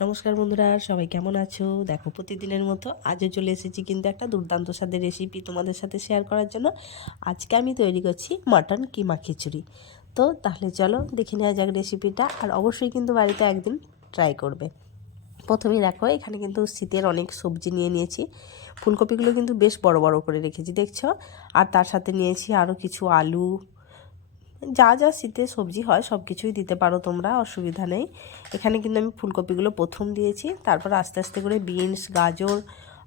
নমস্কার বন্ধুরা, সবাই কেমন আছো? দেখো, প্রতিদিনের মতো আজও চলে এসেছি কিন্তু একটা দুর্দান্ত স্বাদের রেসিপি তোমাদের সাথে শেয়ার করার জন্য। আজকে আমি তৈরি করছি মটন কিমা খিচুড়ি। তো তাহলে চলো দেখে নেওয়া যাক রেসিপিটা, আর অবশ্যই কিন্তু বাড়িতে একদিন ট্রাই করবে। প্রথমেই দেখো, এখানে কিন্তু শীতের অনেক সবজি নিয়ে নিয়েছি। ফুলকপিগুলো কিন্তু বেশ বড় বড় করে রেখেছি, দেখছো। আর তার সাথে নিয়েছি আরও কিছু আলু, যা যা শীতে সবজি হয় সব কিছুই দিতে পারো তোমরা, অসুবিধা নেই। এখানে কিন্তু আমি ফুলকপিগুলো প্রথম দিয়েছি, তারপর আস্তে আস্তে করে বিনস, গাজর,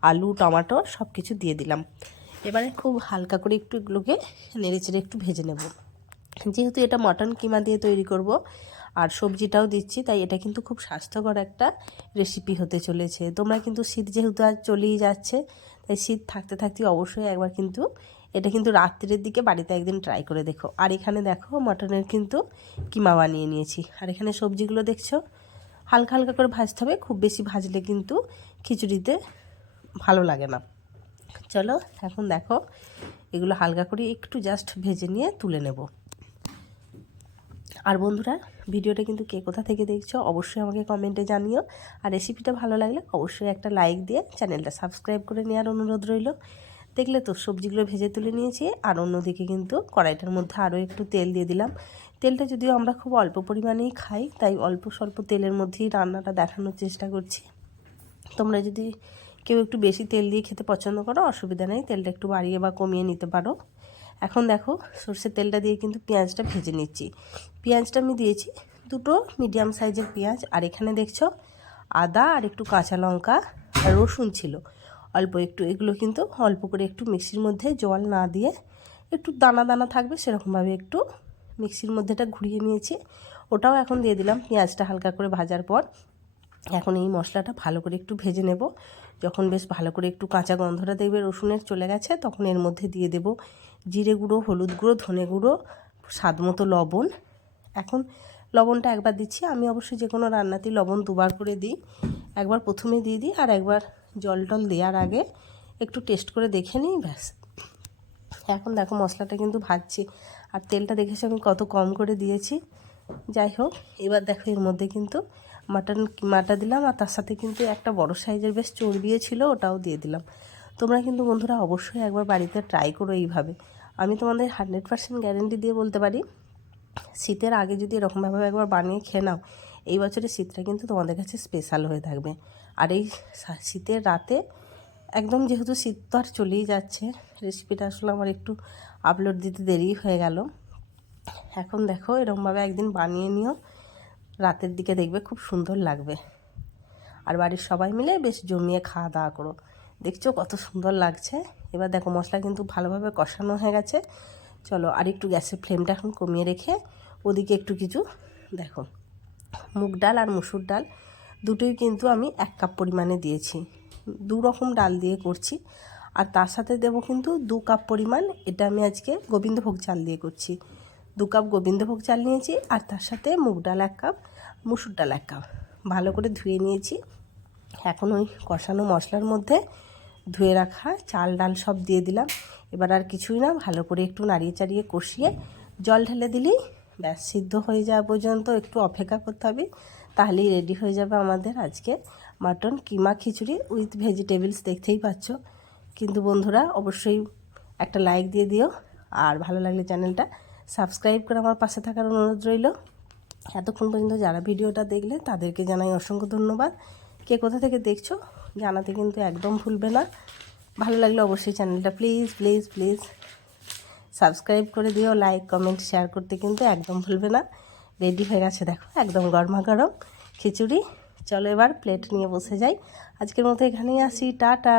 আলু, টমেটো সব কিছু দিয়ে দিলাম। এবারে খুব হালকা করে একটু এগুলোকে নেড়েচেড়ে একটু ভেজে নেব। যেহেতু এটা মটন কিমা দিয়ে তৈরি করব আর সবজিটাও দিচ্ছি, তাই এটা কিন্তু খুব স্বাস্থ্যকর একটা রেসিপি হতে চলেছে। তোমরা কিন্তু শীত যেহেতু আজ চলেই যাচ্ছে, তাই শীত থাকতে থাকতে অবশ্যই একবার কিন্তু এটা কিন্তু রাত্রের দিকে বাড়িতে একদিন ট্রাই করে দেখো। আর এখানে দেখো, মটনের কিন্তু কিমা বানিয়ে নিয়েছি। আর এখানে সবজিগুলো দেখছো, হালকা হালকা করে ভাজতে হবে, খুব বেশি ভাজলে কিন্তু খিচুড়িতে ভালো লাগে না। চলো এখন দেখো, এগুলো হালকা করে একটু জাস্ট ভেজে নিয়ে তুলে নেব। আর বন্ধুরা, ভিডিওটা কিন্তু কে কোথা থেকে দেখছো অবশ্যই আমাকে কমেন্টে জানিও। আর রেসিপিটা ভালো লাগলে অবশ্যই একটা লাইক দিয়ে চ্যানেলটা সাবস্ক্রাইব করে নেওয়ার অনুরোধ রইল। দেখলে তো, সবজিগুলো ভেজে তুলে নিয়েছি, আর অন্যদিকে কিন্তু কড়াইটার মধ্যে আরও একটু তেল দিয়ে দিলাম। তেলটা যদিও আমরা খুব অল্প পরিমাণেই খাই, তাই অল্প স্বল্প তেলের মধ্যেই রান্নাটা দেখানোর চেষ্টা করছি। তোমরা যদি কেউ একটু বেশি তেল দিয়ে খেতে পছন্দ করো, অসুবিধা নেই, তেলটা একটু বাড়িয়ে বা কমিয়ে নিতে পারো। এখন দেখো, সর্ষের তেলটা দিয়ে কিন্তু পেঁয়াজটা ভেজে নিচ্ছি। পেঁয়াজটা আমি দিয়েছি দুটো মিডিয়াম সাইজের পেঁয়াজ। আর এখানে দেখছো আদা আর একটু কাঁচা লঙ্কা আর রসুন ছিল অল্প একটু। এগুলো কিন্তু অল্প করে একটু মিক্সির মধ্যে জল না দিয়ে একটু দানা দানা থাকবে সেরকমভাবে একটু মিক্সির মধ্যেটা ঘুরিয়ে নিয়েছি। ওটাও এখন দিয়ে দিলাম পেঁয়াজটা হালকা করে ভাজার পর। এখন এই মশলাটা ভালো করে একটু ভেজে নেব। যখন বেশ ভালো করে একটু কাঁচা গন্ধটা দেখবে রসুনের চলে গেছে, তখন এর মধ্যে দিয়ে দেব জিরে গুঁড়ো, হলুদ গুঁড়ো, ধনে গুঁড়ো, স্বাদ মতো লবণ। এখন লবণটা একবার দিচ্ছি, আমি অবশ্যই যে কোনো রান্নাতেই লবণ দুবার করে দিই। একবার প্রথমে দিয়ে দিই, আর একবার জল টল দেওয়ার আগে একটু টেস্ট করে দেখে নিই, ব্যাস। এখন দেখো, মশলাটা কিন্তু ভাজছি, আর তেলটা দেখেছি আমি কত কম করে দিয়েছি। যাই হোক, এবার দেখো এর মধ্যে কিন্তু মাটন কিমাটা দিলাম, আর তার সাথে কিন্তু একটা বড় সাইজের বেশ চর্বিও ছিল, ওটাও দিয়ে দিলাম। তোমরা কিন্তু বন্ধুরা অবশ্যই একবার বাড়িতে ট্রাই করো এইভাবে। আমি তোমাদের 100% গ্যারেন্টি দিয়ে বলতে পারি, শীতের আগে যদি এরকমভাবে একবার বানিয়ে খেয়ে নাও, এই বছরের শীতটা কিন্তু তোমাদের কাছে স্পেশাল হয়ে থাকবে। আর এই শীতের রাতে একদম, যেহেতু শীত তো আর চলেই যাচ্ছে, রেসিপিটা আসলে আমার একটু আপলোড দিতে দেরি হয়ে গেল। এখন দেখো, এরকমভাবে একদিন বানিয়ে নিও, রাতের দিকে দেখবে খুব সুন্দর লাগবে। আর বাড়ির সবাই মিলে বেশ জমিয়ে খাওয়া দাওয়া করো। দেখছো কত সুন্দর লাগছে। এবার দেখো, মশলা কিন্তু ভালোভাবে কষানো হয়ে গেছে। চলো আর একটু গ্যাসের ফ্লেমটা এখন কমিয়ে রেখে ওদিকে একটু কিছু দেখো, মুগ ডাল আর মুসুর ডাল দুটোই কিন্তু আমি 1 কাপ পরিমাণে দিয়েছি। 2 রকম ডাল দিয়ে করছি। আর তার সাথে দেব কিন্তু 2 কাপ পরিমাণ, এটা আমি আজকে গোবিন্দভোগ চাল দিয়ে করছি। 2 কাপ গোবিন্দভোগ চাল নিয়েছি, আর তার সাথে মুগ ডাল 1 কাপ, মুসুর ডাল 1 কাপ ভালো করে ধুয়ে নিয়েছি। এখন ওই কষানো মশলার মধ্যে ধুয়ে রাখা চাল ডাল সব দিয়ে দিলাম। এবার আর কিছুই না, ভালো করে একটু নাড়িয়ে চাড়িয়ে কষিয়ে জল ঢেলে দিলেই ব্যাস, সিদ্ধ হয়ে যাওয়া পর্যন্ত একটু অপেক্ষা করতে হবে। তাহলেই রেডি হয়ে যাবে আমাদের আজকে mutton keema khichdi with vegetables. দেখতেই পাচ্ছ। কিন্তু বন্ধুরা অবশ্যই একটা লাইক দিয়ে দিও, আর ভালো লাগলে চ্যানেলটা সাবস্ক্রাইব করে আমার পাশে থাকার অনুরোধ রইল। এতক্ষণ পর্যন্ত যারা ভিডিওটা দেখলে তাদেরকে জানাই অসংখ্য ধন্যবাদ। কে কোথা থেকে দেখছো জানাতে কিন্তু একদম ভুলবে না। ভালো লাগলে অবশ্যই চ্যানেলটা প্লিজ প্লিজ প্লিজ সাবস্ক্রাইব করে দিও, লাইক কমেন্ট শেয়ার করতে কিন্তু একদম ভুলবে না। রেডি হয়ে গেছে দেখো, একদম গরমা গরম খিচুড়ি। চলো এবার প্লেট নিয়ে বসে যাই। আজকের মতো এখানেই আসি, টাটা।